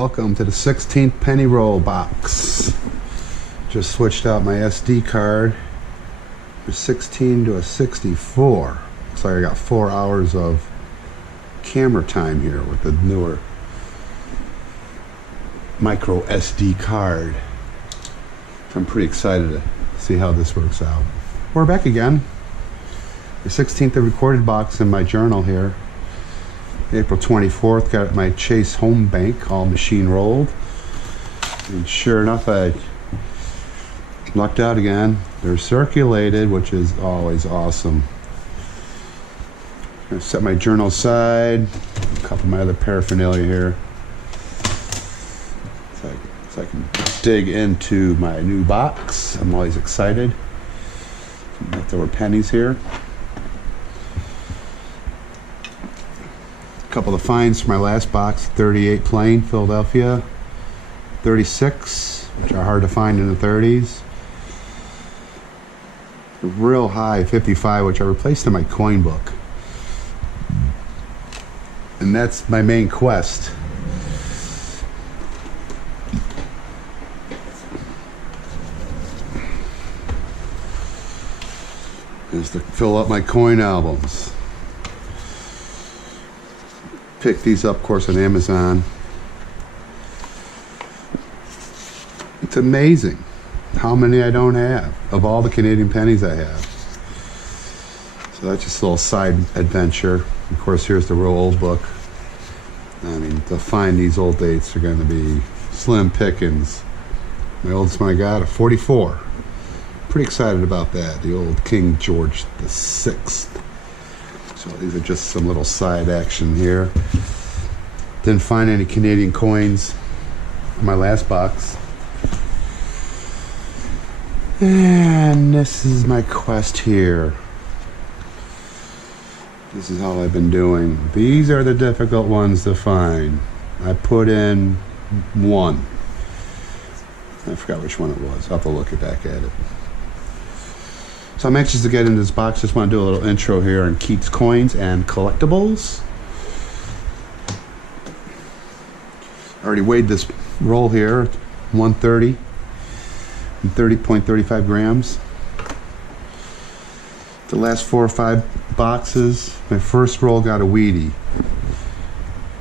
Welcome to the 16th penny roll box. Just switched out my SD card from 16 to a 64. Looks like I got 4 hours of camera time here with the newer micro SD card. I'm pretty excited to see how this works out. We're back again. The 16th recorded box in my journal here. April 24th, got my Chase Home Bank all machine rolled. And sure enough, I lucked out again. They're circulated, which is always awesome. I'm gonna set my journal aside, a couple of my other paraphernalia here. So I can dig into my new box. I'm always excited. There were pennies here. A couple of finds for my last box: 38 plain Philadelphia, 36, which are hard to find in the 30s, a real high 55, which I replaced in my coin book. And that's my main quest. Is to fill up my coin albums. Pick these up, of course, on Amazon. It's amazing how many I don't have of all the Canadian pennies I have. So that's just a little side adventure. Of course, here's the real old book. I mean, to find these old dates are going to be slim pickings. My oldest one I got, a 44. Pretty excited about that. The old King George VI. So these are just some little side action here. Didn't find any Canadian coins in my last box. And this is my quest here. This is all I've been doing. These are the difficult ones to find. I put in one. I forgot which one it was. I'll have to look back at it. So I'm anxious to get into this box. Just want to do a little intro here on Keats Coins and Collectibles. I already weighed this roll here, 130 and 30.35 grams. The last 4 or 5 boxes, my first roll got a Wheatie.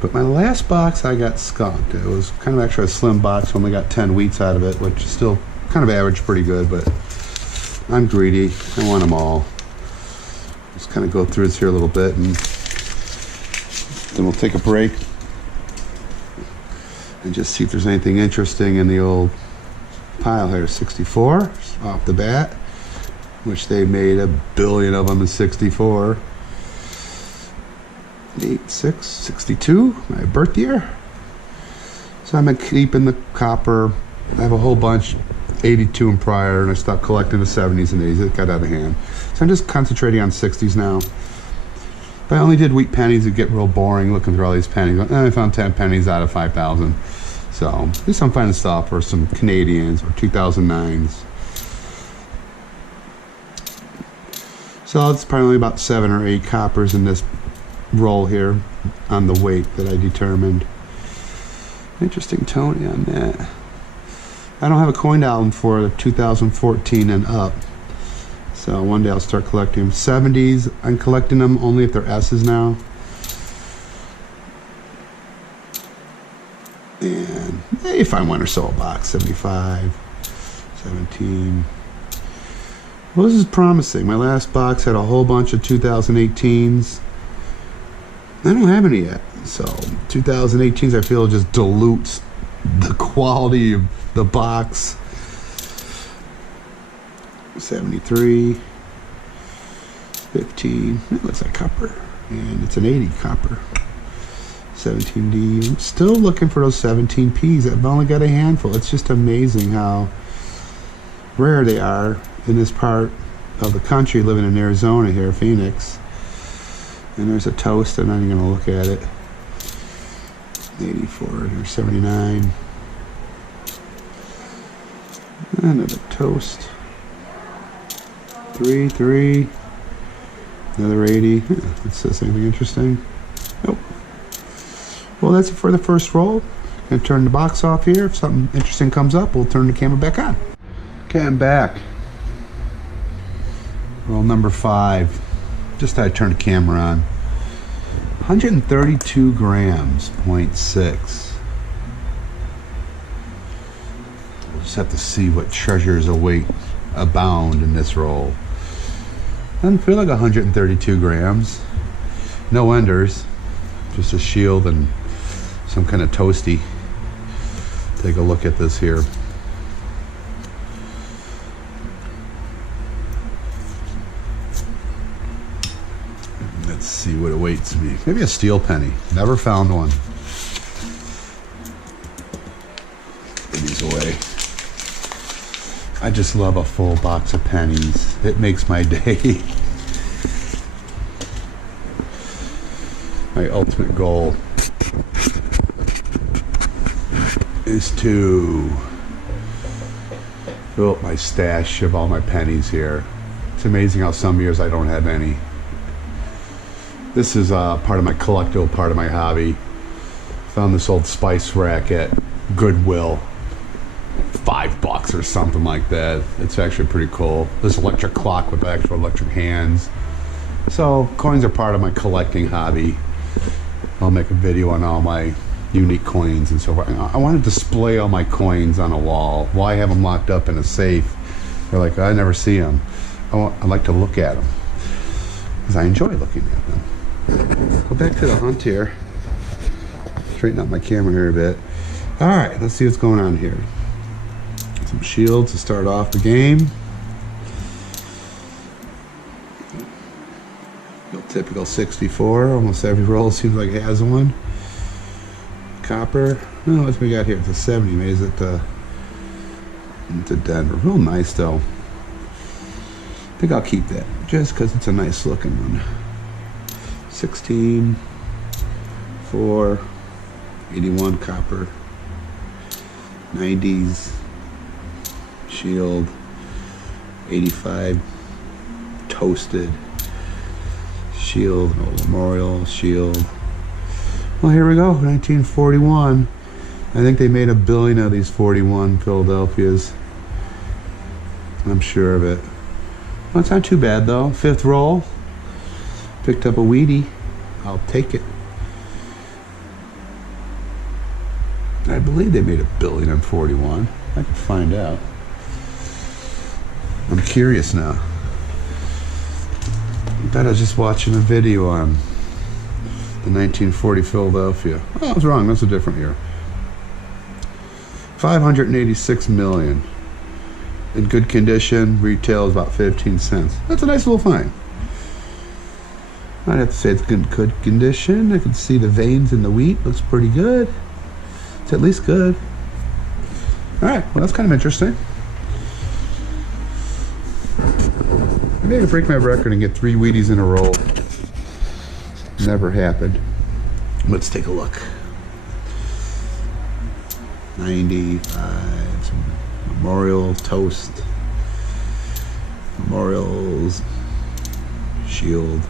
But my last box I got skunked. It was kind of actually a slim box, only got 10 wheats out of it, which is still kind of average, pretty good, but I'm greedy. I want them all. Just kind of go through this here a little bit, and then we'll take a break and just see if there's anything interesting in the old pile here. 64 off the bat, which they made a billion of them in 64. 86, 62, my birth year. So I'm keeping the copper. I have a whole bunch, 82 and prior, and I stopped collecting the 70s and 80s. It got out of hand. So I'm just concentrating on 60s now. If I only did wheat pennies, it'd get real boring looking through all these pennies. I found 10 pennies out of 5,000. So at least I'm finding stuff for some Canadians or 2009s. So it's probably about 7 or 8 coppers in this roll here on the weight that I determined. Interesting Tony on that. I don't have a coin album for 2014 and up, so one day I'll start collecting them. 70s, I'm collecting them only if they're S's now. And you find one or so a box. 75, 17. Well, this is promising. My last box had a whole bunch of 2018s. I don't have any yet, so 2018s I feel just dilutes the quality of the box. 73, 15, it looks like copper, and it's an 80 copper. 17D, I'm still looking for those 17Ps. I've only got a handful. It's just amazing how rare they are in this part of the country, living in Arizona here, Phoenix. And there's a toast. I'm not even gonna look at it. 84 or 79. Another toast. 3, another 80. It says anything interesting? Nope. Well, that's it for the first roll. Gonna turn the box off here. If something interesting comes up, we'll turn the camera back on. Okay, I'm back. Roll number 5. Just thought I'd turn the camera on. 132 grams, 0.6. We'll just have to see what treasures await abound in this roll. Doesn't feel like 132 grams. No enders, just a shield and some kind of toasty. Take a look at this here. Let's see what awaits me. Maybe a steel penny. Never found one. Put these away. I just love a full box of pennies. It makes my day. My ultimate goal is to fill up my stash of all my pennies here. It's amazing how some years I don't have any. This is part of my collectible, part of my hobby. Found this old spice rack at Goodwill. $5 or something like that. It's actually pretty cool. This electric clock with actual electric hands. So coins are part of my collecting hobby. I'll make a video on all my unique coins and so forth. I want to display all my coins on a wall. Why have them locked up in a safe? They're like, I never see them. I like to look at them because I enjoy looking at them. Go back to the hunt here. Straighten out my camera here a bit. All right, let's see what's going on here. Some shields to start off the game. Typical 64. Almost every roll seems like it has one. Copper. Oh, what we got here? It's a 70. Maybe is it into Denver. Real nice though. I think I'll keep that just because it's a nice looking one. 16. 4. 81 copper. 90s. Shield. 85. Toasted. Shield, memorial, shield. Well, here we go, 1941. I think they made 1 billion of these 41 Philadelphias. I'm sure of it. Well, it's not too bad though. 5th roll. Picked up a Wheatie. I'll take it. I believe they made 1 billion on 41. I can find out. I'm curious now. I bet I was just watching a video on the 1940 Philadelphia. Oh, I was wrong. That's a different year. 586 million. In good condition, retail is about 15 cents. That's a nice little find. I'd have to say it's in good condition. I can see the veins in the wheat. Looks pretty good. It's at least good. All right. Well, that's kind of interesting. Maybe I could break my record and get 3 Wheaties in a row. Never happened. Let's take a look. 95. Some memorial toast. Memorials. Shield.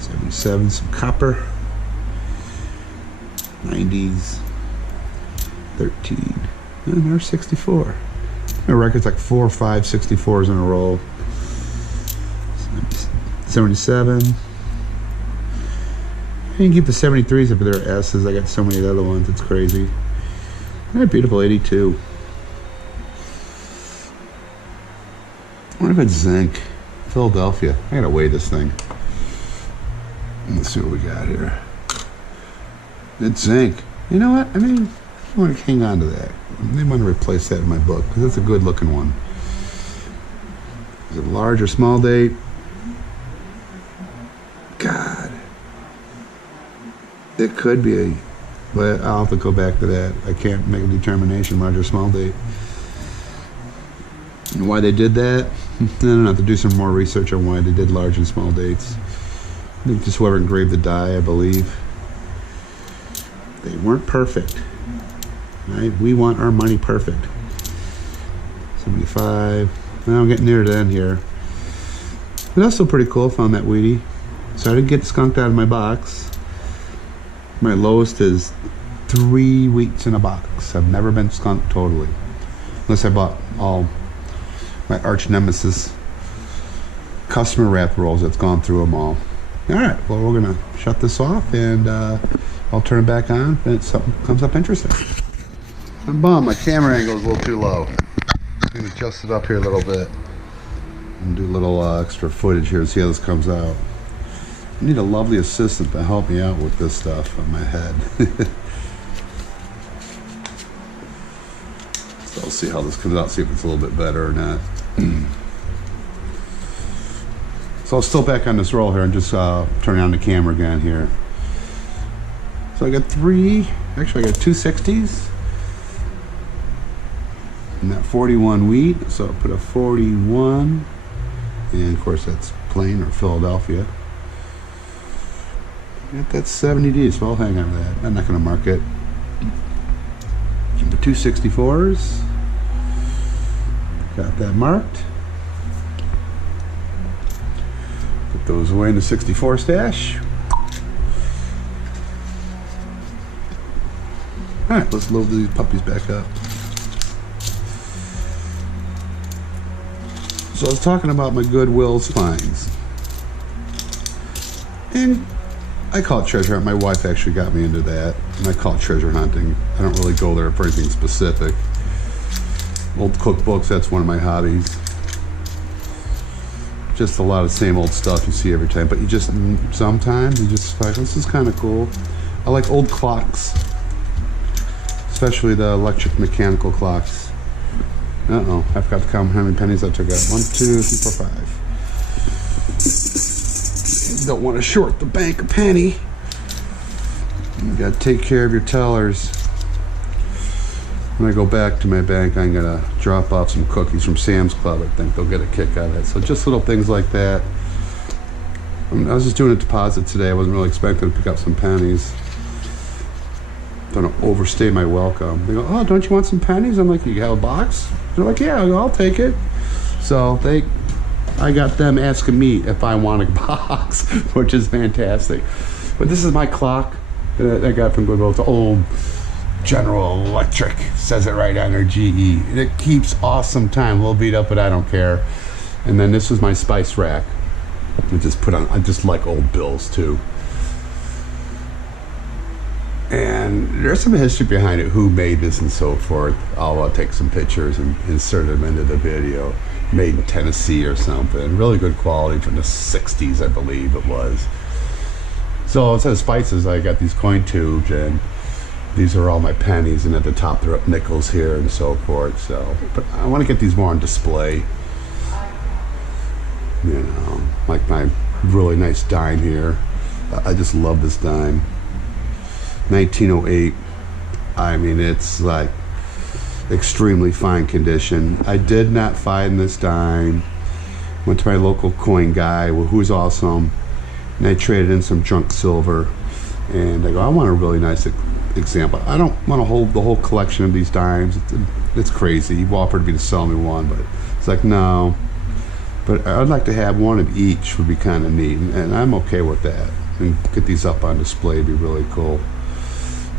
77. Some copper. 90s. 13. And there's 64. My record's like 4 or 5 64s in a row. 77. You can keep the 73s if they're S's. I got so many of the other ones. It's crazy. They're beautiful. 82. I wonder if it's zinc. Philadelphia. I gotta weigh this thing. Let's see what we got here. It's zinc. You know what? I mean, I want to hang on to that. I may want to replace that in my book because that's a good looking one. Is it large or small date? God. It could be, but I'll have to go back to that. I can't make a determination, large or small date. And why they did that? I don't know, have to do some more research on why they did large and small dates. I think just whoever engraved the die, I believe. They weren't perfect. Right? We want our money perfect. 75. Well, I'm getting near the end here. But that's still pretty cool. Found that Wheatie. So I didn't get skunked out of my box. My lowest is 3 weeks in a box. I've never been skunked totally. Unless I bought all my arch nemesis customer wrap rolls that's gone through them all. Alright, well, we're going to shut this off and I'll turn it back on if something comes up interesting. I'm bummed. My camera angle is a little too low. I'm going to adjust it up here a little bit and do a little extra footage here and see how this comes out. I need a lovely assistant to help me out with this stuff on my head. So I'll see how this comes out, see if it's a little bit better or not. So I'll still back on this roll here and just turn on the camera again here. So I got I got 260s. And that 41 wheat, so I'll put a 41. And of course that's plain or Philadelphia. Got that 70D, so I'll hang on to that. I'm not going to mark it. The 264s. Got that marked. Put those away in the 64 stash. Alright, let's load these puppies back up. So I was talking about my Goodwill finds. And I call it treasure hunt. My wife actually got me into that. And I call it treasure hunting. I don't really go there for anything specific. Old cookbooks, that's one of my hobbies. Just a lot of same old stuff you see every time. But sometimes you just like, this is kind of cool. I like old clocks. Especially the electric mechanical clocks. Uh-oh, I forgot to count how many pennies I took out. 1, 2, 3, 4, 5. You don't want to short the bank a penny. You got to take care of your tellers. When I go back to my bank, I'm going to drop off some cookies from Sam's Club. I think they'll get a kick out of it. So just little things like that. I was just doing a deposit today. I wasn't really expecting to pick up some pennies. Don't overstay my welcome. They go, oh, don't you want some pennies? I'm like, you have a box? They're like, yeah, I'll take it. So I got them asking me if I want a box, which is fantastic. But this is my clock that I got from Goodwill. It's old General Electric. Says it right on their GE. And it keeps awesome time. A little beat up, but I don't care. And then this is my spice rack. I just like old bills too. And there's some history behind it, who made this and so forth. I'll take some pictures and insert them into the video. Made in Tennessee or something. Really good quality from the 60s, I believe it was. So instead of spices, I got these coin tubes, and these are all my pennies, and at the top they're up nickels here and so forth. So, but I want to get these more on display. You know, like my really nice dime here. I just love this dime. 1908. I mean, it's like extremely fine condition. I did not find this dime. Went to my local coin guy, who's awesome, and I traded in some junk silver. And I go, I want a really nice example. I don't want to hold the whole collection of these dimes. It's crazy. He offered me to sell me one, but it's like, no. But I'd like to have one of each. Would be kind of neat, and I'm okay with that. And get these up on display would be really cool.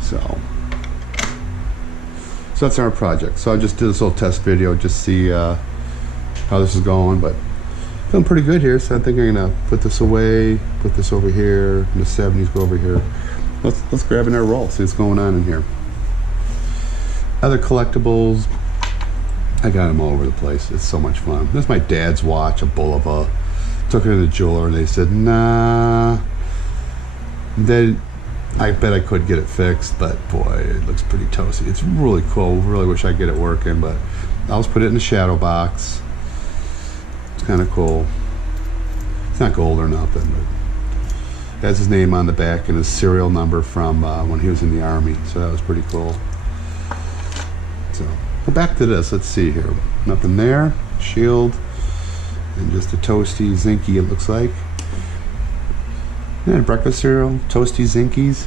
So that's our project. So I just did this little test video, just see how this is going, but feeling pretty good here. So I think I'm gonna put this away, put this over here, and the 70s go over here. Let's grab another roll, see what's going on in here. Other collectibles, I got them all over the place. It's so much fun. This is my dad's watch, a Bulova. Took it to the jeweler, and they said, nah. I bet I could get it fixed, but boy, it looks pretty toasty. It's really cool. Really wish I could get it working, but I'll just put it in the shadow box. It's kind of cool. It's not gold or nothing, but it has his name on the back and his serial number from when he was in the Army, so that was pretty cool. So, but back to this. Let's see here. Nothing there. Shield. And just a toasty Zinky, it looks like. Yeah, breakfast cereal, toasty Zinkies.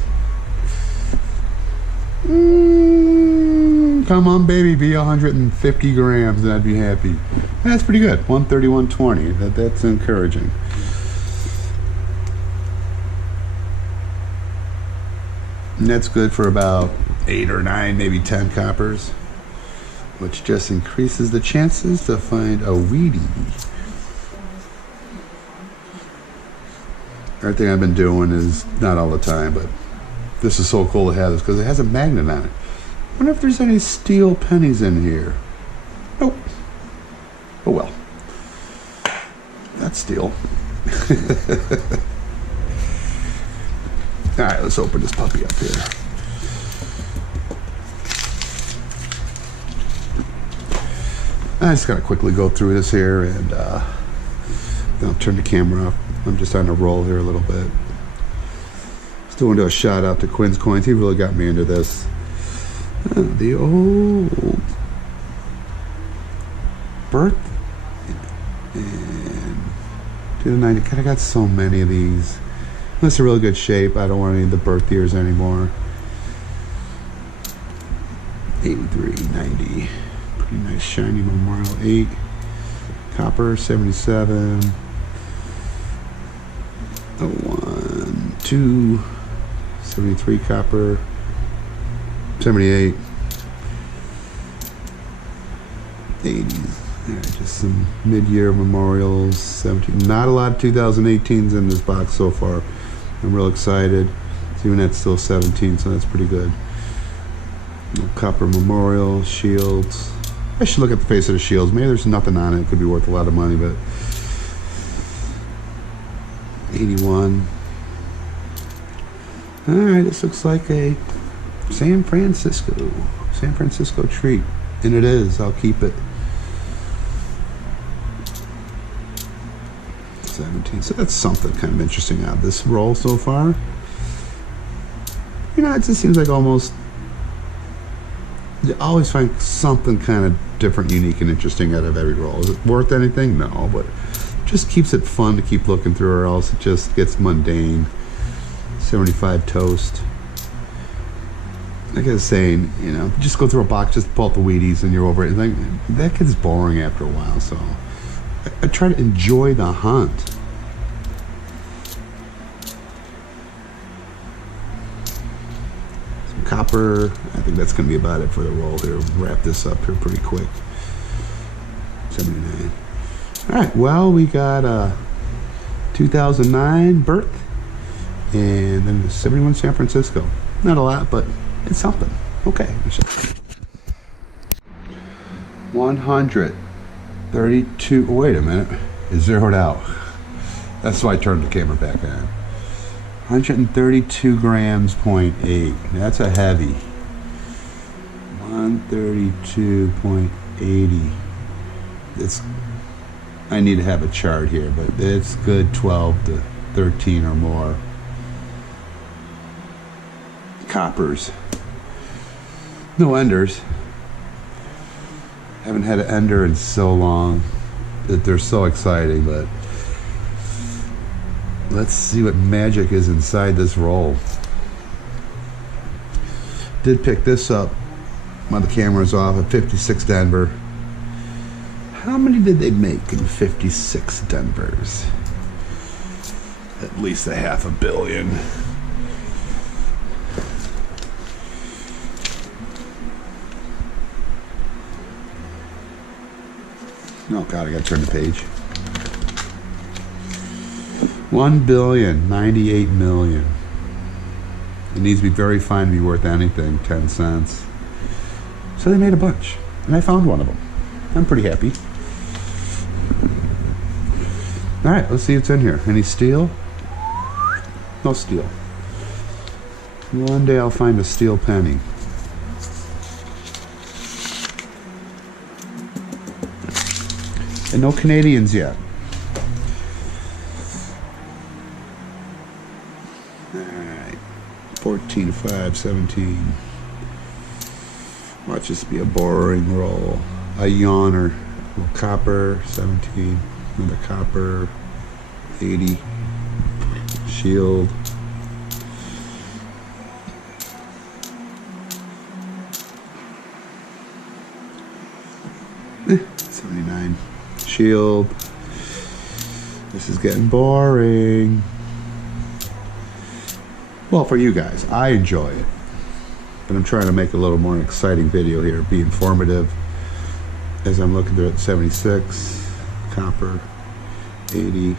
Come on, baby, be 150 grams, and I'd be happy. That's pretty good. 131.20. That's encouraging. And that's good for about 8 or 9, maybe 10 coppers, which just increases the chances to find a weedy. Everything I've been doing is not all the time, but this is so cool to have this because it has a magnet on it. I wonder if there's any steel pennies in here. Nope. Oh well. That's steel. All right, let's open this puppy up here. I just gotta quickly go through this here, and then I'll turn the camera off. I'm just on a roll here a little bit. Still want to do a shout out to Quinn's Coins. He really got me into this. The old birth and 290. God, I got so many of these. Unless they're really good shape, I don't want any of the birth years anymore. 83, 90. Pretty nice shiny Memorial 8. Copper 77. 1, 2, 73 copper, 78, 80s. Alright, just some mid-year memorials. 17. Not a lot of 2018s in this box so far. I'm real excited. Even that's still 17, so that's pretty good. Copper memorial, shields. I should look at the face of the shields. Maybe there's nothing on it. It could be worth a lot of money, but 81. Alright, this looks like a San Francisco treat. And it is. I'll keep it. 17. So that's something kind of interesting out of this roll so far. You know, it just seems like almost you always find something kind of different, unique, and interesting out of every roll. Is it worth anything? No, but just keeps it fun to keep looking through, or else it just gets mundane. 75 toast. Like I was saying, you know, just go through a box, just pull out the Wheaties, and you're over it. It's like, that gets boring after a while, so I try to enjoy the hunt. Some copper. I think that's going to be about it for the roll here. Wrap this up here pretty quick. 79. Alright, well, we got 2009 birth, and then 71 San Francisco. Not a lot, but it's something. Okay. 132. Wait a minute. It zeroed out. That's why I turned the camera back on. 132 grams, 0.8. That's a heavy. 132.80. It's. I need to have a chart here, but it's good 12 to 13 or more. Coppers. No enders. Haven't had an ender in so long that they're so exciting, but let's see what magic is inside this roll. Did pick this up while the camera's off at 56 Denver. How many did they make in 56 Denvers? At least a $500 million. Oh God, I gotta turn the page. 1,098,000,000. It needs to be very fine to be worth anything, 10 cents. So they made a bunch, and I found one of them. I'm pretty happy. All right, let's see what's in here. Any steel? No steel. One day I'll find a steel penny. And no Canadians yet. Alright. 14, 5, 17. Watch this be a boring roll. A yawner. A little copper, 17. Another copper, 80. Shield. Eh, 79. Shield. This is getting boring. Well, for you guys, I enjoy it. But I'm trying to make a little more exciting video here, be informative. As I'm looking through it, 76, copper, 80.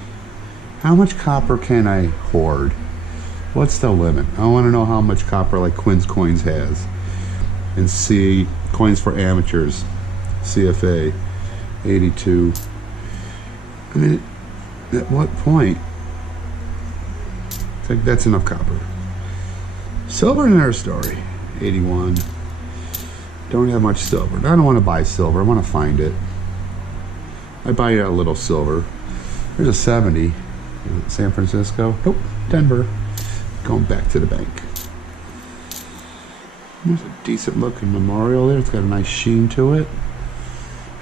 How much copper can I hoard? What's the limit? I want to know how much copper like Quinn's Coins has. And see, Coins for Amateurs, CFA, 82. I mean, at what point? I think that's enough copper. Silver, another story, 81. Don't have much silver. I don't want to buy silver. I want to find it. I buy a little silver. There's a 70. Is it San Francisco? Nope. Denver. Going back to the bank. There's a decent looking memorial there. It's got a nice sheen to it.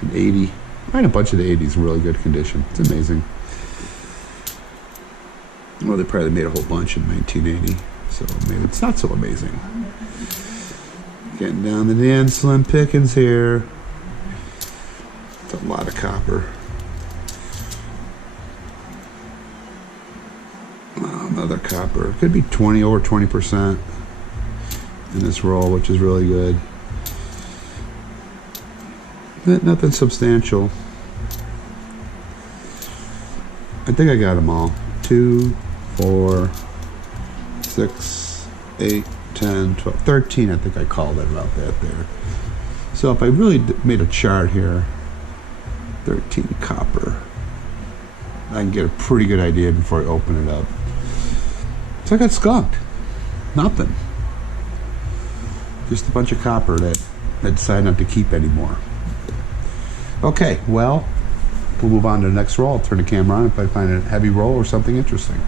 An 80. I had a bunch of the 80s in really good condition. It's amazing. Well, they probably made a whole bunch in 1980. So maybe it's not so amazing. Getting down to the end, slim pickings here. It's a lot of copper. Another copper. Could be 20 over 20% in this roll, which is really good. But nothing substantial. I think I got them all. 2, 4, 6, 8, 10, 12, 13. I think I called it about that there. So if I really made a chart here, 13 copper, I can get a pretty good idea before I open it up. So I got skunked. Nothing. Just a bunch of copper that I decided not to keep anymore. Okay, well, we'll move on to the next roll. I'll turn the camera on if I find a heavy roll or something interesting.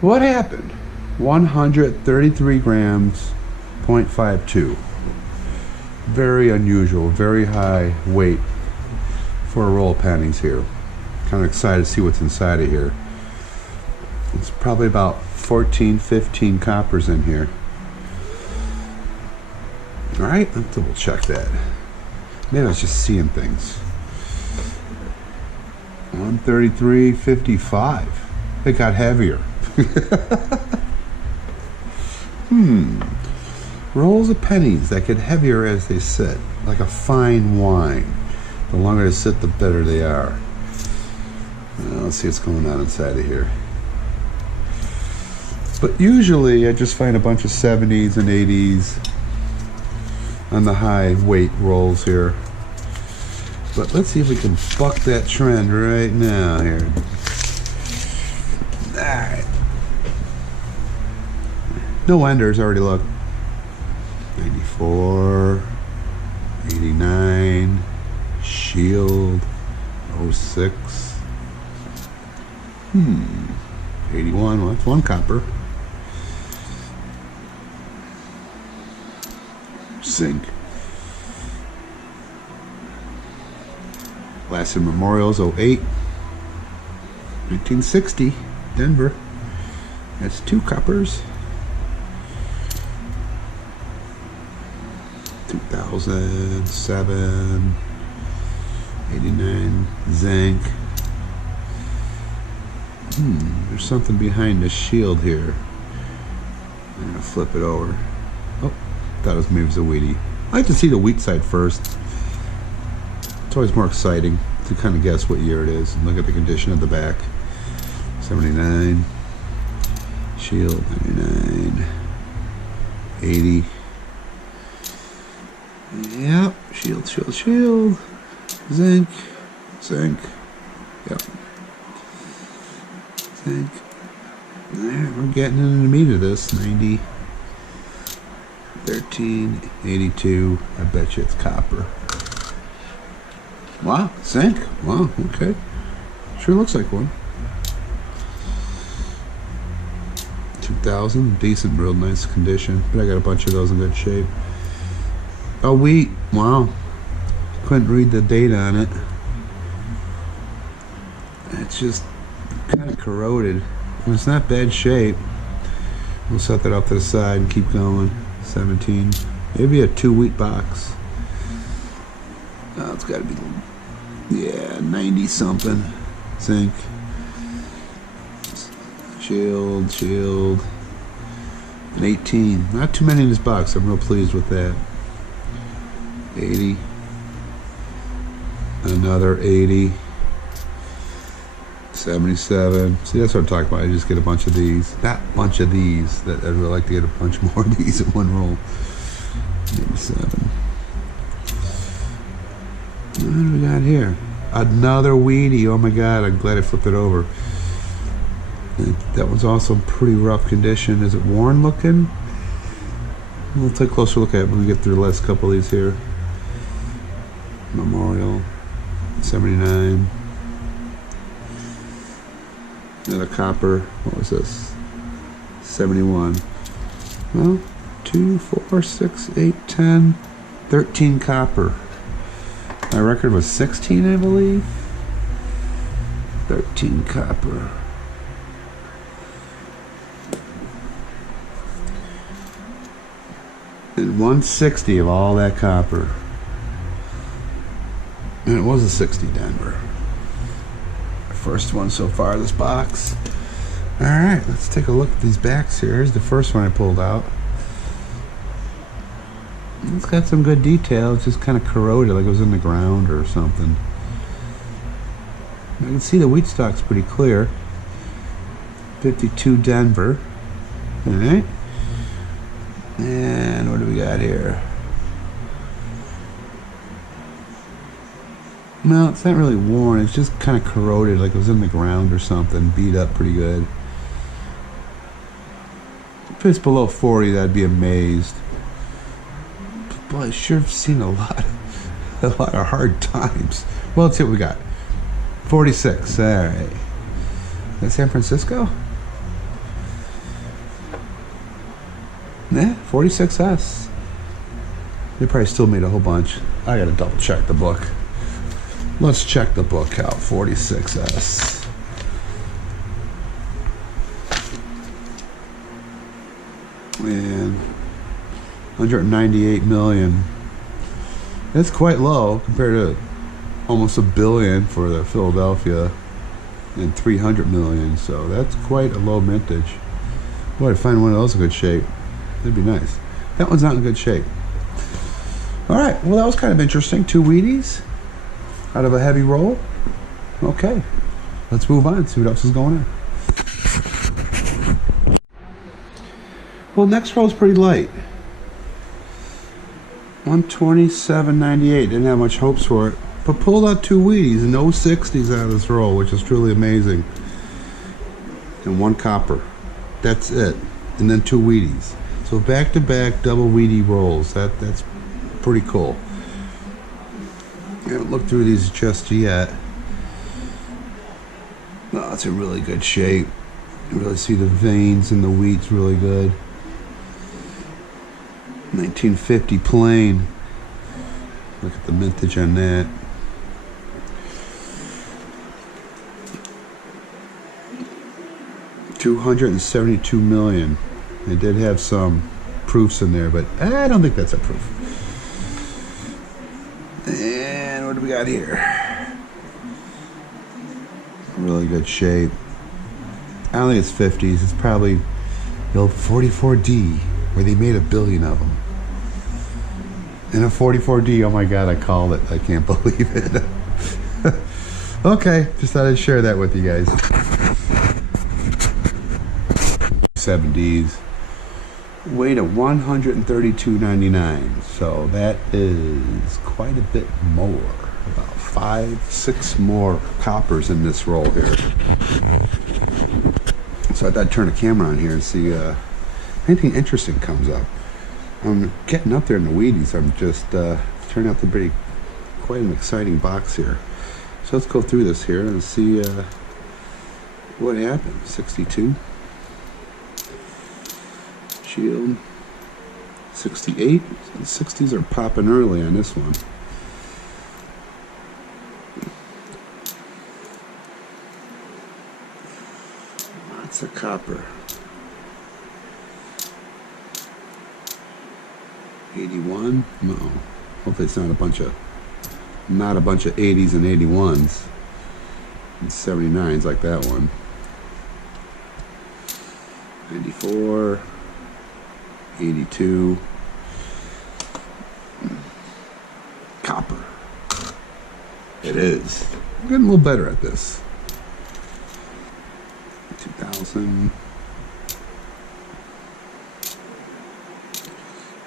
What happened? 133 grams, 0.52. Very unusual, very high weight for a roll of pennies here. Kind of excited to see what's inside of here. It's probably about 14, 15 coppers in here. All right, let's double check that. Maybe I was just seeing things. 133.55. It got heavier. Rolls of pennies that get heavier as they sit, like a fine wine. The longer they sit, the better they are. Let's see what's going on inside of here. But usually I just find a bunch of 70s and 80s on the high weight rolls here. But let's see if we can buck that trend right now here. Alright. No enders, already look. 94, 89, Shield, 06. 81, well that's one copper. Zinc. Lasted Memorials 08. 1960, Denver. That's 2 coppers. 2007, 89, zinc. There's something behind the shield here. I'm gonna flip it over. Oh, thought it was maybe it was a wheatie. I like to see the wheat side first. It's always more exciting to kind of guess what year it is and look at the condition of the back. 79, shield, 99, 80. Yep, shield, shield, shield. Zinc, zinc. Yep. Zinc. Alright, we're getting into the meat of this. 90, 13, 82. I bet you it's copper. Wow, zinc. Wow, okay. Sure looks like one. 2000, decent, real nice condition. But I got a bunch of those in good shape. Oh, wheat. Wow. Couldn't read the date on it. It's just kind of corroded. It's not bad shape. We'll set that up to the side and keep going. 17. Maybe a 2 wheat box. Oh, it's got to be, yeah, 90 something. Zinc. Shield, shield. An 18. Not too many in this box. I'm real pleased with that. 80. Another 80. 77. See, that's what I'm talking about. I just get a bunch of these. Not a bunch of these. I'd really like to get a bunch more of these in one roll. 87. What do we got here? Another Wheatie. Oh my god, I'm glad I flipped it over. That one's also in pretty rough condition. Is it worn looking? We'll take a closer look at it when we get through the last couple of these here. Memorial. 79. Another copper. What was this? 71. Well, 2, 4, 6, 8, 10, 13 copper. My record was 16, I believe. 13 copper. And 160 of all that copper. And it was a 60 Denver. First one so far, this box. Alright, let's take a look at these backs here. Here's the first one I pulled out. It's got some good detail. It's just kind of corroded, like it was in the ground or something. I can see the wheat stock's pretty clear. 52 Denver. Alright. And what do we got here? No, it's not really worn. It's just kind of corroded, like it was in the ground or something. Beat up pretty good. If it's below 40, I'd be amazed. But boy, I sure have seen a lot of hard times. Well, let's see what we got. 46. All right. That's San Francisco? Yeah, 46S. They probably still made a whole bunch. I gotta double check the book. Let's check the book out. 46S. And 198 million. That's quite low compared to almost $1 billion for the Philadelphia and 300 million. So that's quite a low mintage. Boy, to find one of those in good shape, that'd be nice. That one's not in good shape. All right, well, that was kind of interesting. 2 Wheaties out of a heavy roll. Okay, let's move on, see what else is going on. Well, next roll is pretty light. 127.98. Didn't have much hopes for it, but pulled out 2 Wheaties and no 60s out of this roll, which is truly amazing. And 1 copper. That's it. And then 2 Wheaties. So back-to-back double Wheatie rolls. That's pretty cool. I haven't looked through these just yet. Oh, it's in really good shape. You really see the veins in the wheat's really good. 1950 plain. Look at the mintage on that. $272 million. They did have some proofs in there, but I don't think that's a proof. And what do we got here? Really good shape. I don't think it's 50s. It's probably the old 44D, where they made 1 billion of them. And a 44D, oh my god, I called it. I can't believe it. Okay, just thought I'd share that with you guys. 70s. Weight of 132.99. So that is quite a bit more. About 5, 6 more coppers in this roll here. So I thought I'd turn the camera on here and see anything interesting comes up. I'm getting up there in the Wheaties. I'm just turning out to be quite an exciting box here. So let's go through this here and see what happened. 62. Shield. 68. The 60s are popping early on this one. Lots of copper. 81. No. Hopefully it's not a bunch of 80s and 81s and 79s like that one. 94. 82. Copper. It is. I'm getting a little better at this. 2000.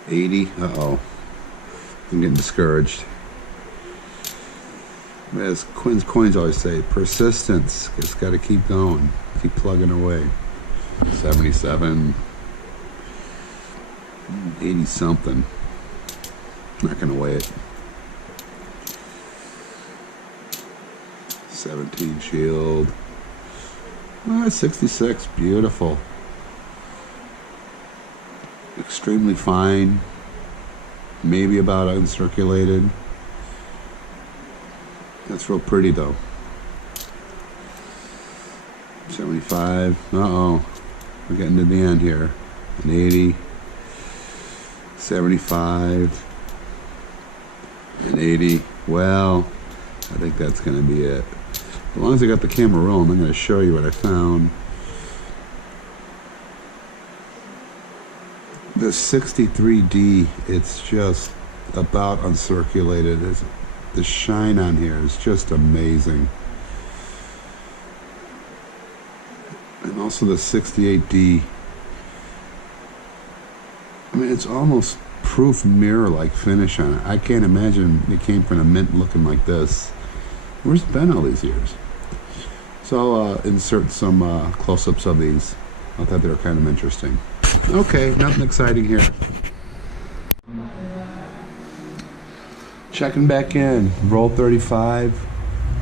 80. Uh-oh. I'm getting discouraged. As Quinn's Coins always say, persistence. Just got to keep going. Keep plugging away. 77. 80 something. Not going to weigh it. 17 Shield. 66. Beautiful. Extremely fine. Maybe about uncirculated. That's real pretty though. 75. Uh-oh. We're getting to the end here. An 80. 75. An 80. Well, I think that's going to be it. As long as I got the camera rolling, I'm going to show you what I found. The 63D, it's just about uncirculated. The shine on here is just amazing. And also the 68D. I mean, it's almost proof mirror-like finish on it. I can't imagine it came from a mint looking like this. Where's it been all these years? So I'll insert some close-ups of these. I thought they were kind of interesting. Okay, nothing exciting here. Checking back in. Roll 35.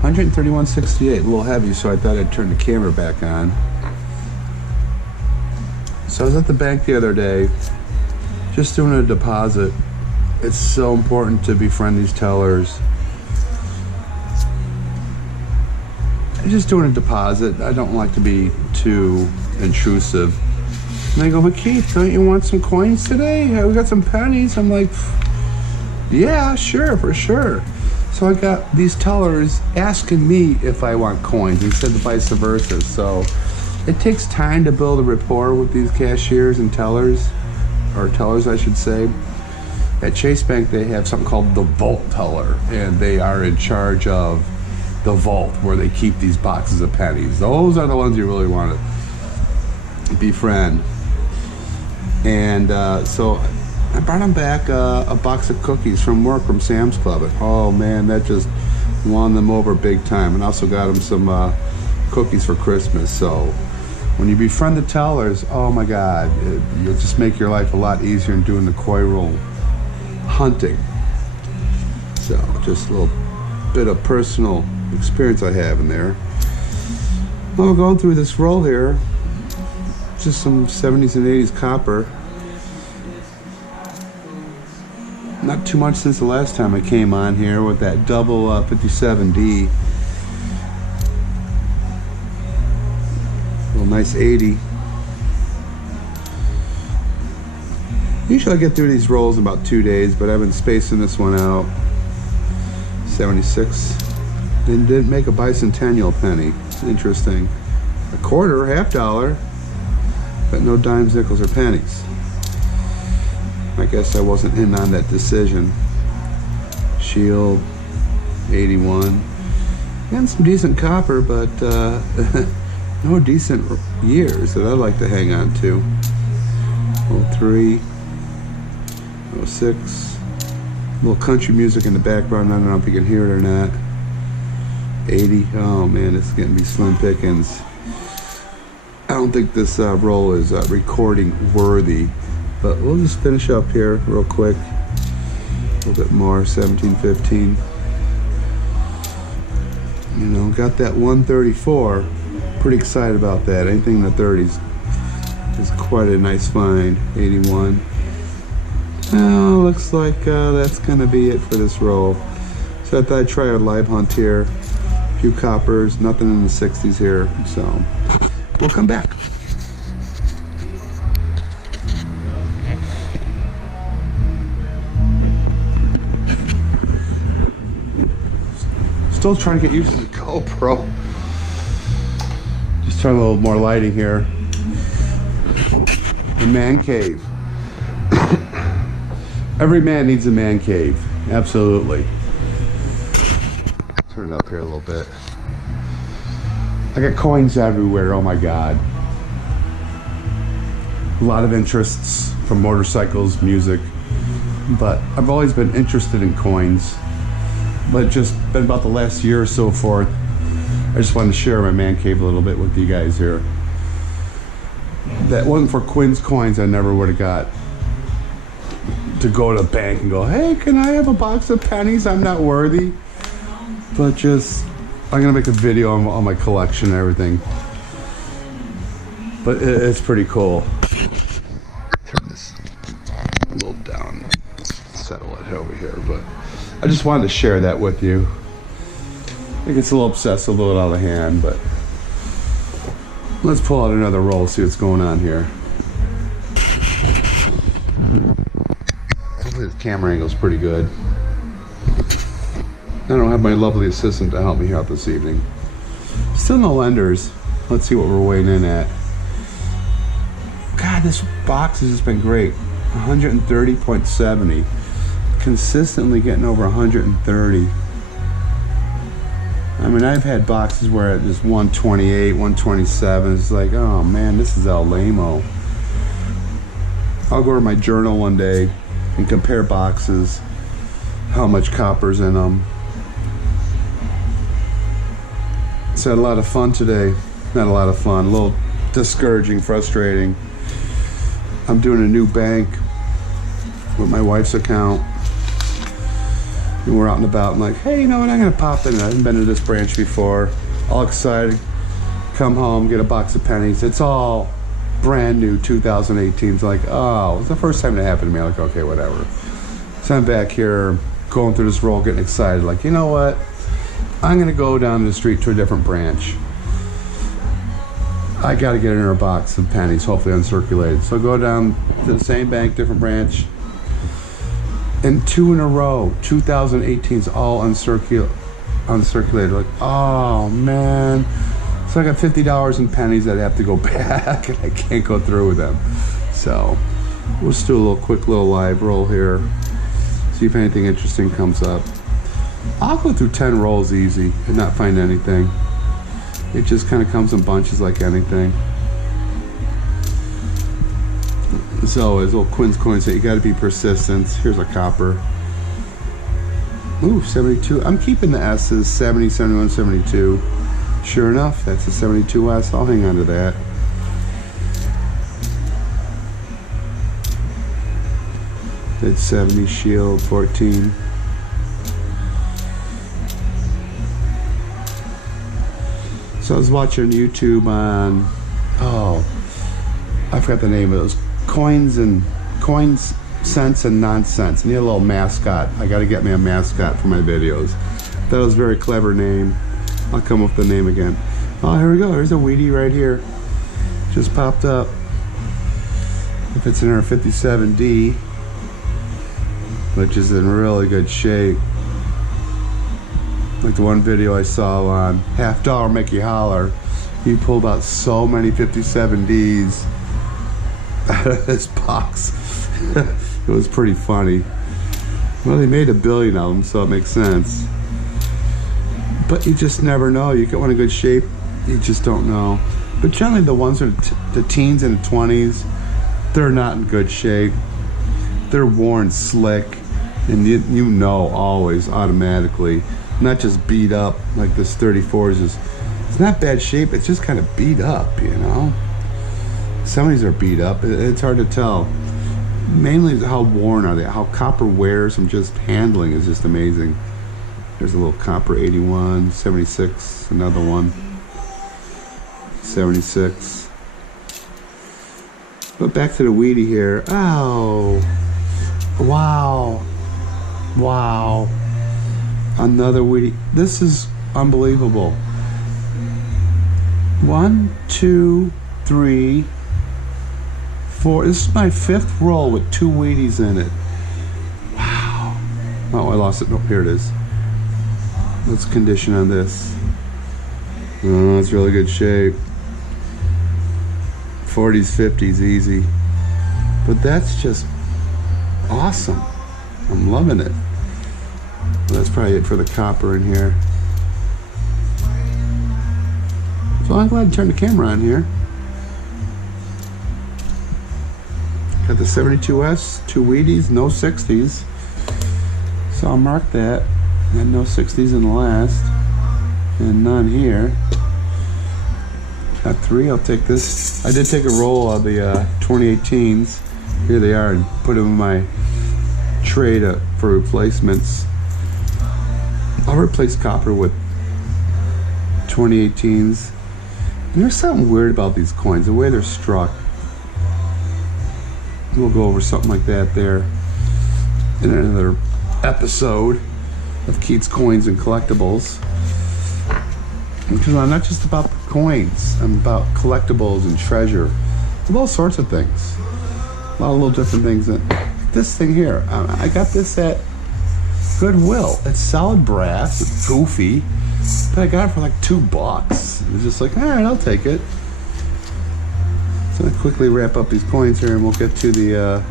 131.68. A little heavy, so I thought I'd turn the camera back on. So I was at the bank the other day, just doing a deposit. It's so important to befriend these tellers. I'm just doing a deposit. I don't like to be too intrusive. And they go, "But Keith, don't you want some coins today? We got some pennies." I'm like, "Yeah, sure, for sure." So I got these tellers asking me if I want coins instead of vice versa. So it takes time to build a rapport with these cashiers and tellers, or tellers I should say. At Chase Bank they have something called the vault teller, and they are in charge of the vault where they keep these boxes of pennies. Those are the ones you really want to befriend. And so I brought them back a box of cookies from work from Sam's Club. And, oh man, that just won them over big time. And also got them some cookies for Christmas. So when you befriend the tellers, oh my God, you'll just make your life a lot easier in doing the koi roll hunting. So just a little bit of personal experience I have in there. Well, going through this roll here, just some 70s and 80s copper. Not too much since the last time I came on here with that double 57D. Little nice 80. Usually I get through these rolls in about 2 days, but I've been spacing this one out. 76. Then didn't make a bicentennial penny. Interesting. A quarter, $half, but no dimes, nickels, or pennies. I guess I wasn't in on that decision. Shield, 81. And some decent copper, but no decent years that I like to hang on to. 03, 06. A little country music in the background. I don't know if you can hear it or not. 80. Oh man, it's getting to be slim pickings. I don't think this roll is recording worthy, but we'll just finish up here real quick. A little bit more. 17, 15. You know, got that 134. Pretty excited about that. Anything in the 30s is quite a nice find. 81. Oh, looks like that's gonna be it for this roll. So I thought I'd try a live hunt here. A few coppers, nothing in the 60s here. So we'll come back. Still trying to get used to the GoPro. Just turn a little more lighting here. The Man Cave. Every man needs a man cave. Absolutely. Turn it up here a little bit. I got coins everywhere. Oh my God. A lot of interests from motorcycles, music. But I've always been interested in coins. But just been about the last year or so forth. I just wanted to share my man cave a little bit with you guys here. That wasn't for Quinn's coins, I never would have got to go to the bank and go, hey, can I have a box of pennies? I'm not worthy. But just, I'm gonna make a video on my collection and everything. But it's pretty cool. Turn this a little down, settle it over here. But I just wanted to share that with you. I think it's a little obsessive, a little out of hand, but let's pull out another roll, see what's going on here. Hopefully the camera angle's pretty good. I don't have my lovely assistant to help me out this evening. Still no lenders. Let's see what we're weighing in at. God, this box has just been great. 130.70. Consistently getting over 130. I mean, I've had boxes where it is 128, 127. It's like, oh man, this is El Lamo. I'll go to my journal one day and compare boxes, how much copper's in them. It's had a lot of fun today. Not a lot of fun, a little discouraging, frustrating. I'm doing a new bank with my wife's account. And we're out and about. I'm like, hey, you know what? I'm gonna pop in. I haven't been to this branch before. All excited. Come home, get a box of pennies. It's all brand new 2018. It's like, oh, it was the first time that happened to me. I'm like, okay, whatever. So I'm back here going through this roll, getting excited. Like, you know what? I'm gonna go down the street to a different branch. I gotta get in a box of pennies, hopefully uncirculated. So go down to the same bank, different branch. And 2 in a row, 2018's all uncirculated. Like, oh man. So I got $50 in pennies that have to go back and I can't go through with them. So we'll just do a quick little live roll here. See if anything interesting comes up. I'll go through 10 rolls easy and not find anything. It just kind of comes in bunches like anything. So as old Quinn's coin said, you got to be persistent. Here's a copper. Ooh, 72. I'm keeping the S's, 70, 71, 72. Sure enough, that's a 72S. I'll hang on to that. That's 70 shield, 14. So I was watching YouTube on, oh, I forgot the name of those. Coins, Sense and Nonsense. I need a little mascot. I gotta get me a mascot for my videos. That was a very clever name. I'll come up with the name again. Oh, here we go. There's a Wheatie right here. Just popped up. If it's in our 57D, which is in really good shape. Like the one video I saw on Half Dollar Make You Holler. He pulled out so many 57Ds out of this box. It was pretty funny. Well, they made 1 billion of them, so it makes sense. But you just never know. You get one in good shape, you just don't know. But generally the ones that are the teens and the 20s, they're not in good shape. They're worn slick, and you know always automatically. Not just beat up like this 34 is. It's not bad shape, it's just kind of beat up, you know. Some of these are beat up. It's hard to tell. Mainly how worn are they, how copper wears and just handling is just amazing. There's a little copper 81, 76, another one, 76. But back to the Wheatie here. Oh, wow, wow. Another Wheatie. This is unbelievable. 1, 2, 3, 4. This is my 5th roll with 2 Wheaties in it. Wow. Oh, I lost it. No, here it is. Let's condition on this. Oh, it's really good shape. 40s, 50s, easy. But that's just awesome. I'm loving it. That's probably it for the copper in here. So I'm glad to turn the camera on here. Got the 72S, 2 Wheaties, no 60s. So I'll mark that. And no 60s in the last. And none here. Got 3, I'll take this. I did take a roll of the 2018s. Here they are, and put them in my tray for replacements. I'll replace copper with 2018s. And there's something weird about these coins, the way they're struck. We'll go over something like that there in another episode of Keats Coins and Collectibles. Because I'm not just about the coins, I'm about collectibles and treasure, of all sorts of things. A lot of little different things. This thing here, I got this at Goodwill. It's solid brass, it's goofy, but I got it for like $2. It was just like, all right, I'll take it. So I quickly wrap up these coins here, and we'll get to the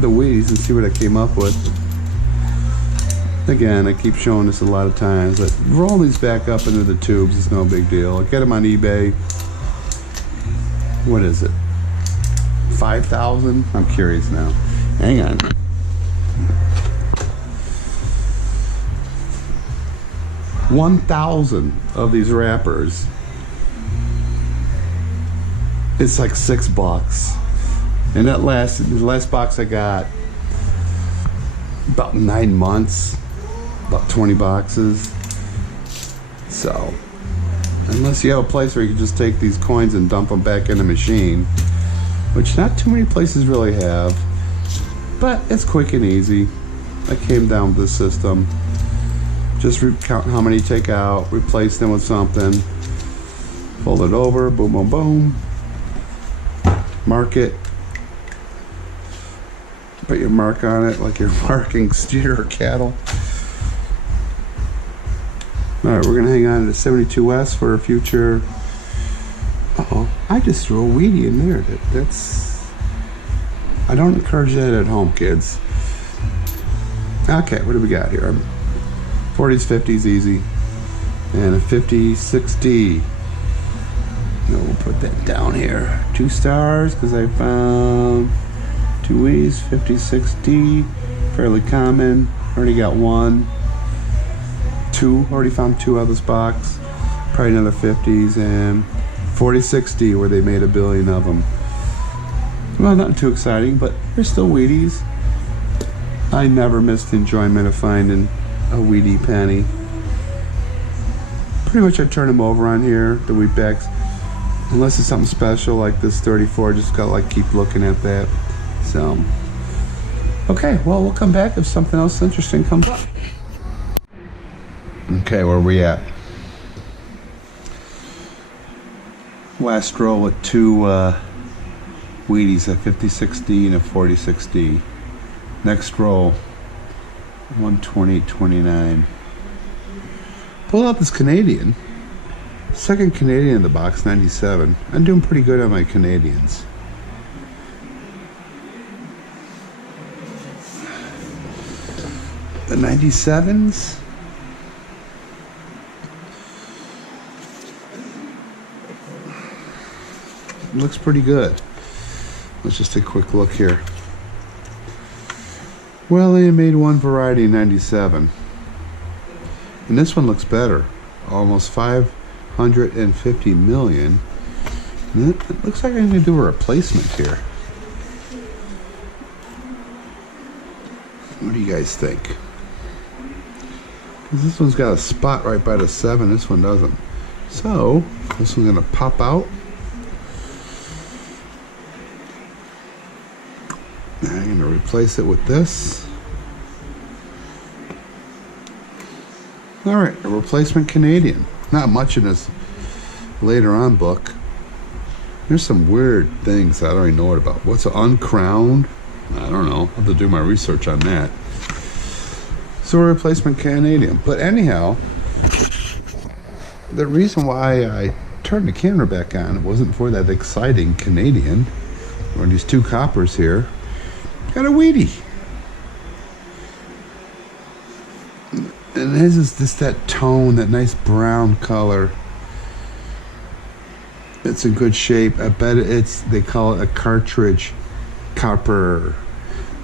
Wheaties and see what I came up with. Again, I keep showing this a lot of times, but roll these back up into the tubes. It's no big deal. I get them on eBay. What is it? 5,000? I'm curious now. Hang on. $1,000 of these wrappers. It's like $6. And the last box I got about 9 months, about 20 boxes. So unless you have a place where you can just take these coins and dump them back in the machine, which not too many places really have, but it's quick and easy. I came down with this system. Just count how many you take out, replace them with something, fold it over, boom, boom, boom, mark it, put your mark on it like you're marking steer or cattle. Alright, we're going to hang on to the 72S for a future. Uh-oh, I just threw a Wheatie in there. I don't encourage that at home, kids. Okay, what do we got here? 40s, 50s, easy. And a 50-60. We'll put that down here. 2 stars, because I found 2 Wheaties, 50-60. Fairly common. Already got 1. 2, already found 2 out of this box. Probably another 50s, and 40-60, where they made 1 billion of them. Well, not too exciting, but they're still Wheaties. I never missed the enjoyment of finding a Wheatie penny. Pretty much I turn them over on here, the Wheatbacks, unless it's something special like this 34. Just gotta like keep looking at that. So okay, well, we'll come back if something else interesting comes up. Okay, where are we at? Last row with 2 Wheaties, a 50-60 and a 40-60. Next row, 120.29. Pull out this Canadian. Second Canadian in the box, 97. I'm doing pretty good on my Canadians. The 97s. Looks pretty good. Let's just take a quick look here. Well, they made one variety in 97. And this one looks better. Almost 550 million. And it looks like I'm going to do a replacement here. What do you guys think? Because this one's got a spot right by the 7. This one doesn't. So, this one's going to pop out. I'm going to replace it with this. Alright, a replacement Canadian. Not much in this later on book. There's some weird things I don't even know what about. What's an uncrowned? I don't know. I'll have to do my research on that. So a replacement Canadian. But anyhow, the reason why I turned the camera back on, it wasn't for that exciting Canadian, or these 2 coppers here. Got a Wheatie. And his is just that tone, that nice brown color. It's in good shape. I bet they call it a cartridge copper,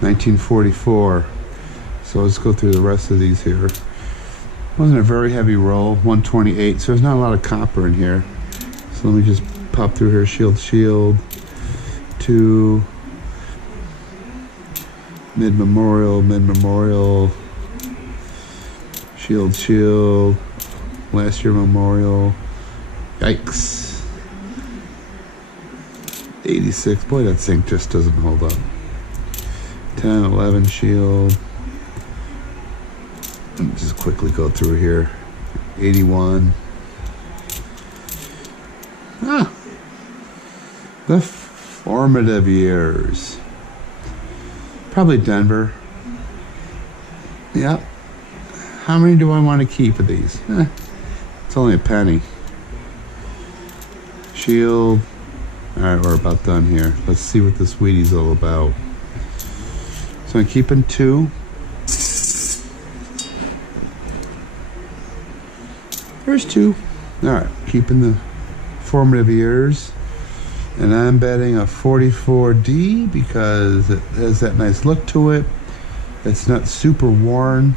1944. So let's go through the rest of these here. Wasn't a very heavy roll, 128, so there's not a lot of copper in here. So let me just pop through here, shield, 2, mid-memorial, shield, last year memorial, yikes. 86, boy, that thing just doesn't hold up. 10, 11, shield. Let me just quickly go through here. 81. The formative years. Probably Denver. Yep. How many do I want to keep of these? It's only a penny. Shield. Alright, we're about done here. Let's see what this Wheatie's all about. So I'm keeping 2. There's 2. Alright, keeping the formative years. And I'm betting a 44D because it has that nice look to it. It's not super worn.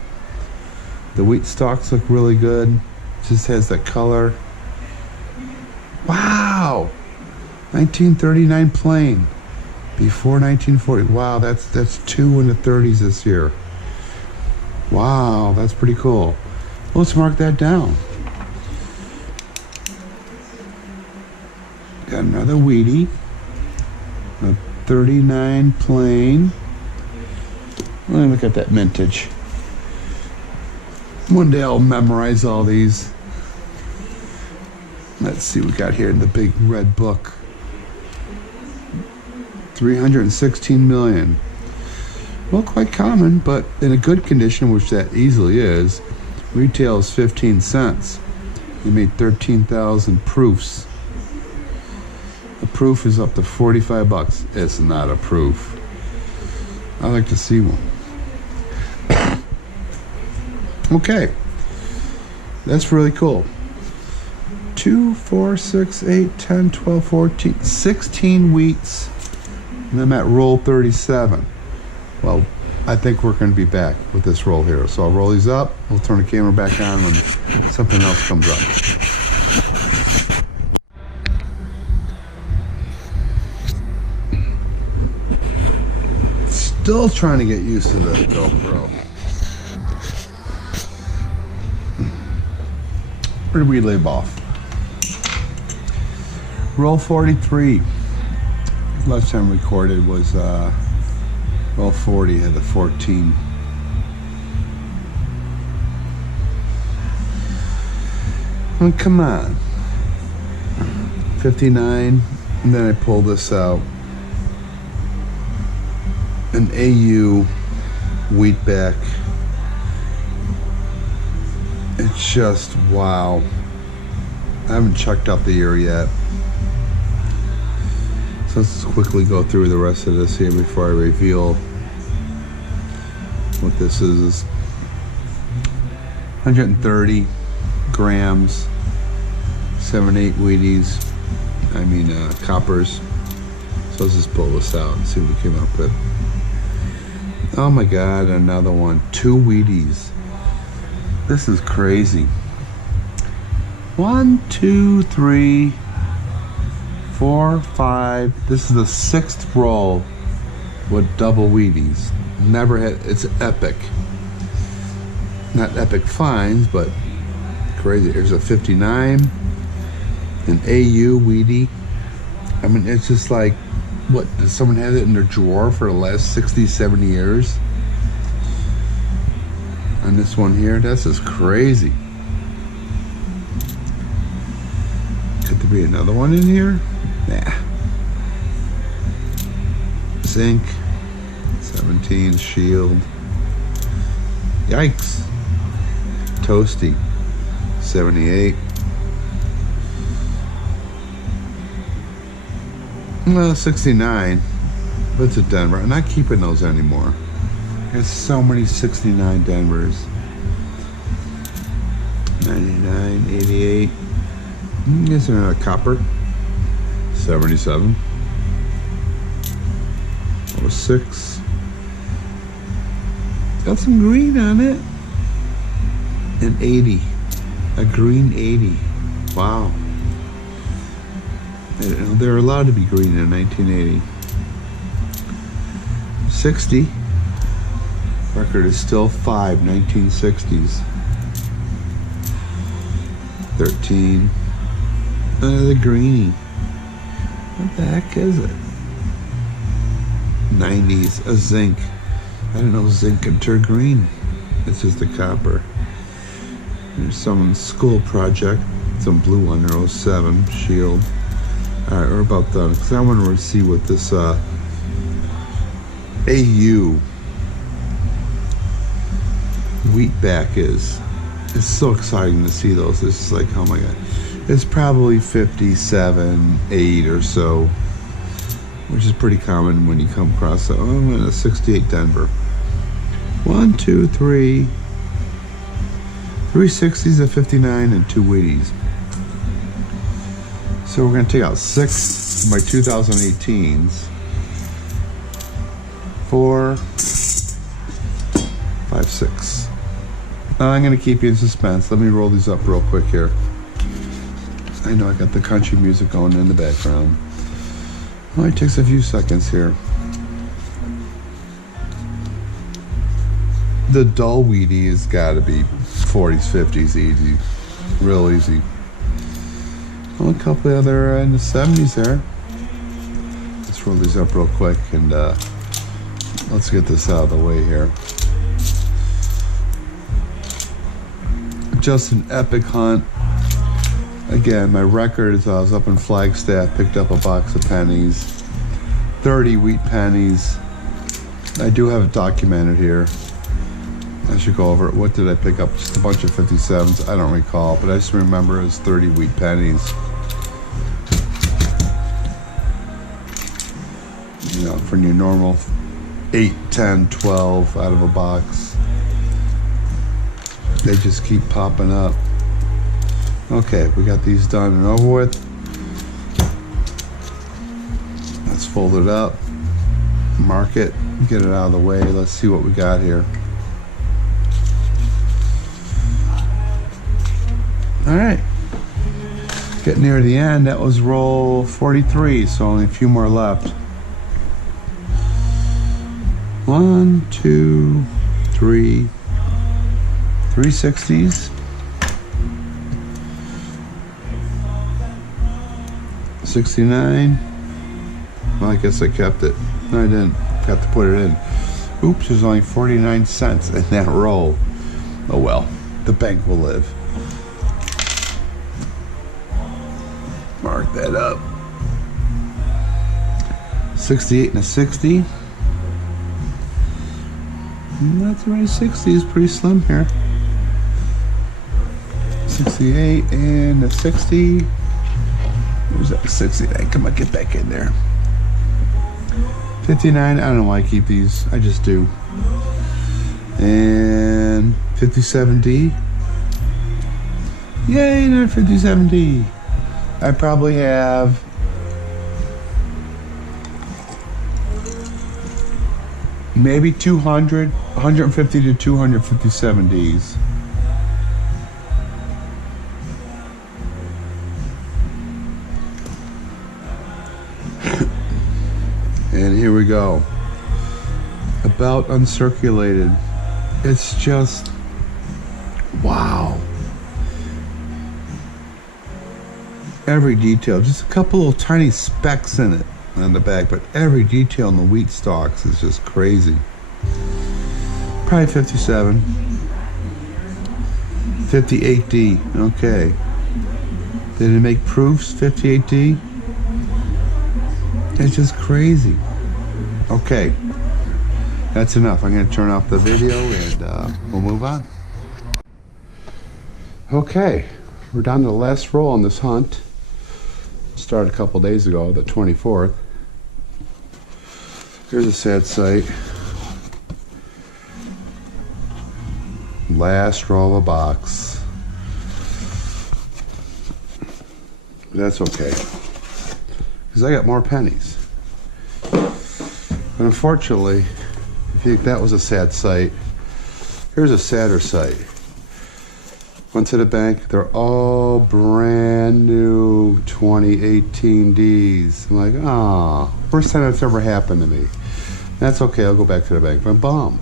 The wheat stalks look really good. It just has that color. Wow! 1939 plain. Before 1940. Wow, that's 2 in the 30s this year. Wow, that's pretty cool. Let's mark that down. Got another Wheatie, a 39 plain. Let me look at that mintage. One day I'll memorize all these. Let's see what we got here in the big red book. 316 million. Well, quite common, but in a good condition, which that easily is. Retail is 15 cents. You made 13,000 proofs. A proof is up to 45 bucks. It's not a proof. I like to see one. Okay. That's really cool. 2, 4, 6, 8, 10, 12, 14, 16 wheats. And I'm at roll 37. Well, I think we're going to be back with this roll here. So I'll roll these up. We'll turn the camera back on when something else comes up. Still trying to get used to the GoPro. Where did we leave off? Roll 43. Last time recorded was roll 40, had the 14. Oh, come on. 59, and then I pull this out. An AU wheatback. It's just wow. I haven't checked out the year yet. So let's quickly go through the rest of this here before I reveal what this is. 130 grams, 7, 8 Wheaties, coppers. So let's just pull this out and see what we came up with. Oh my God, another one. 2 Wheaties. This is crazy. 1, 2, 3, 4, 5. This is the 6th roll with double Wheaties. Never had, it's epic. Not epic finds, but crazy. Here's a 59, an AU Wheatie. I mean, it's just like, what, does someone have it in their drawer for the last 60, 70 years? And this one here, that's just crazy. Could there be another one in here? Nah. Zinc, 17, shield. Yikes. Toasty, 78. Well, 69. What's a Denver? I'm not keeping those anymore. There's so many 69 Denvers. 99, 88. Is there a copper? 77. 06. Got some green on it. An 80. A green 80. Wow. They're allowed to be green in 1980. 60. Record is still 5, 1960s. 13. The greenie. What the heck is it? 90s. A zinc. I didn't know zinc could turn green. It's just a copper. There's some school project. Some blue one there, 07. Shield. Alright, we're about done. Because I want to see what this AU wheatback is. It's so exciting to see those. It's just like, oh my god. It's probably 57, 8 or so, which is pretty common when you come across that. Oh, I'm in a 68 Denver. 1, 2, 3. 3 60s, a 59, and 2 wheaties. So we're going to take out 6 of my 2018s. 4, 5, 6. I'm going to keep you in suspense. Let me roll these up real quick here. I know I got the country music going in the background. Well, it takes a few seconds here. The dull weedy has got to be 40s, 50s, easy. Real easy. Well, a couple other in the 70s there. Let's roll these up real quick and let's get this out of the way here. Just an epic hunt. Again, my record is I was up in Flagstaff, picked up a box of pennies, 30 wheat pennies. I do have it documented here. I should go over it. What did I pick up? Just a bunch of 57s. I don't recall, but I just remember it was 30 wheat pennies. You know, for your normal 8, 10, 12 out of a box. They just keep popping up. Okay, we got these done and over with. Let's fold it up, mark it, get it out of the way. Let's see what we got here. All right, getting near the end. That was roll 43, so only a few more left. 1, 2, 3, 3 60s. 69. Well, I guess I kept it. No, I didn't. Got to put it in. Oops, there's only 49 cents in that roll. Oh well, the bank will live. Mark that up. 68 and a 60. That's right, 60 is pretty slim here. 68 and a 60. Where's that 69? Come on, get back in there. 59, I don't know why I keep these. I just do. And 57D. Yay, not 57D. I probably have maybe 200, 150 to 257 Ds. And here we go. About uncirculated. It's just, wow. Every detail, just a couple little tiny specks in it on the back, but every detail in the wheat stalks is just crazy. Probably 57. 58D, okay. Did it make proofs, 58D? It's just crazy. Okay, that's enough. I'm going to turn off the video and we'll move on. Okay, we're down to the last roll on this hunt. Started a couple days ago, the 24th. Here's a sad sight. Last roll of a box. But that's okay, because I got more pennies. But unfortunately, if you think that was a sad sight, here's a sadder sight. Went to the bank, they're all brand new 2018 Ds. I'm like, ah, first time that's ever happened to me. That's okay, I'll go back to the bank, but I'm bummed.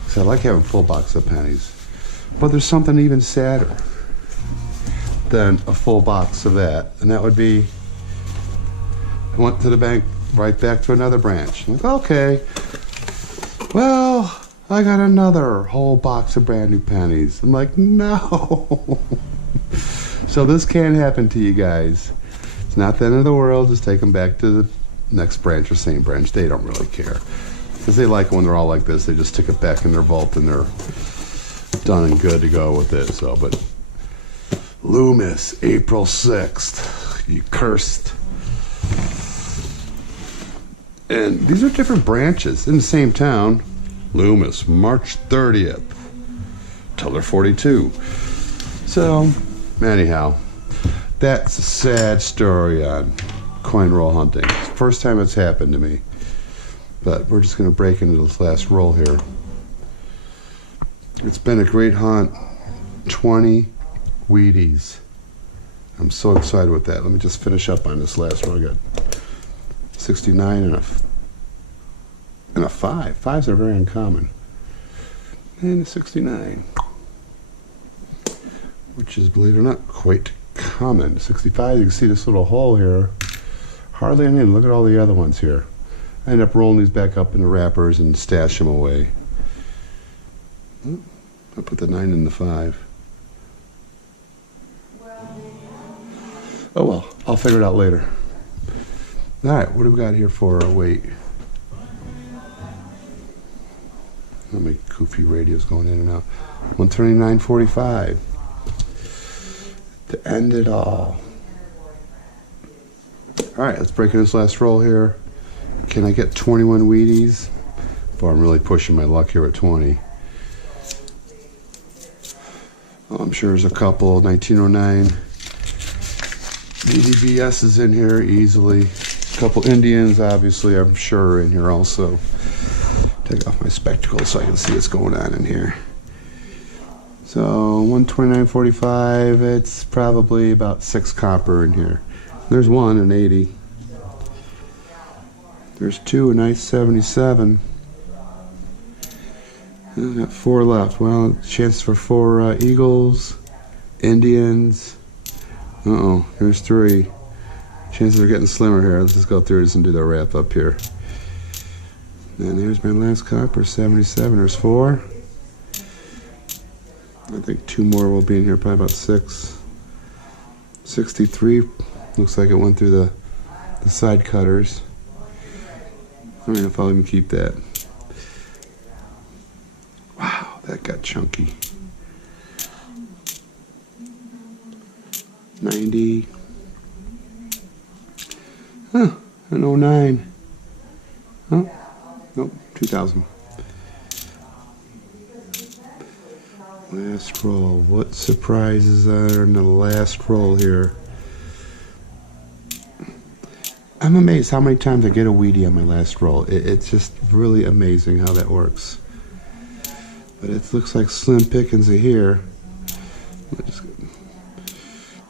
Because I like having a full box of pennies. But there's something even sadder than a full box of that, and that would be, I went to the bank, right back to another branch. I'm like, okay, well, I got another whole box of brand new pennies. I'm like, no. So this can't happen to you guys. It's not the end of the world. Just take them back to the next branch or same branch. They don't really care, because they like it when they're all like this. They just stick it back in their vault and they're done and good to go with it. So, but Loomis, April 6th, you cursed. And these are different branches in the same town. Loomis, March 30th, Teller 42. So, anyhow, that's a sad story on coin roll hunting. It's the first time it's happened to me. But we're just going to break into this last roll here. It's been a great hunt. 20 Wheaties. I'm so excited with that. Let me just finish up on this last roll. I got 69 and a 5. 5s are very uncommon. And a 69, which is, believe it or not, quite common. 65, you can see this little hole here. Hardly any. Look at all the other ones here. I end up rolling these back up in the wrappers and stash them away. I'll put the 9 in the 5. Oh well, I'll figure it out later. All right, what do we got here for our weight? I'll make goofy radios going in and out. 129.45 to end it all. All right, let's break in this last roll here. Can I get 21 Wheaties? Boy, I'm really pushing my luck here at 20. Oh, I'm sure there's a couple. 1909 DDBS is in here easily. A couple Indians, obviously, I'm sure, in here also. Take off my spectacles so I can see what's going on in here. So 129.45. It's probably about 6 copper in here. There's 1 in 80. There's 2 in nice 77. I've got 4 left. Well, chance for 4 Eagles, Indians. Uh-oh, here's 3. Chances are getting slimmer here. Let's just go through this and do the wrap up here. And here's my last copper, 77. There's 4. I think 2 more will be in here, probably about 6. 63. Looks like it went through the side cutters. I don't know if I'll even keep that. Wow, that got chunky. 90. Huh, an 09. Huh? Nope, 2000. Last roll. What surprises are in the last roll here? I'm amazed how many times I get a Wheatie on my last roll. It's just really amazing how that works. But it looks like slim pickings are here.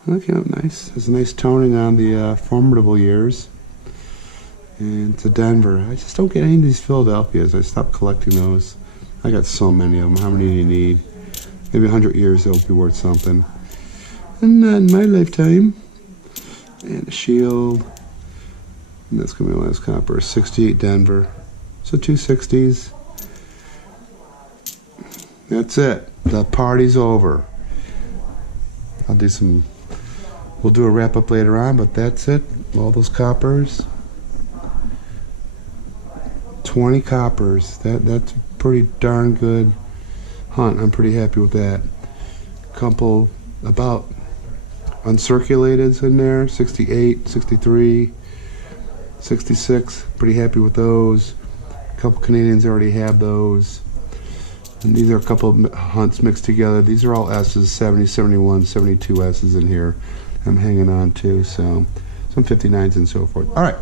Look, nice. There's a nice toning on the formidable years. And it's a Denver. I just don't get any of these Philadelphias. I stopped collecting those. I got so many of them. How many do you need? Maybe 100 years they'll be worth something. And not in my lifetime. And a shield. And that's going to be my last copper. 68 Denver. So 2 60s. That's it. The party's over. We'll do a wrap up later on, but that's it. All those coppers. 20 coppers. That's a pretty darn good hunt. I'm pretty happy with that. Couple uncirculateds in there. 68, 63, 66, pretty happy with those. A couple Canadians already have those. And these are a couple of hunts mixed together. These are all S's, 70, 71, 72 S's in here I'm hanging on to. So some 59s and so forth. All right.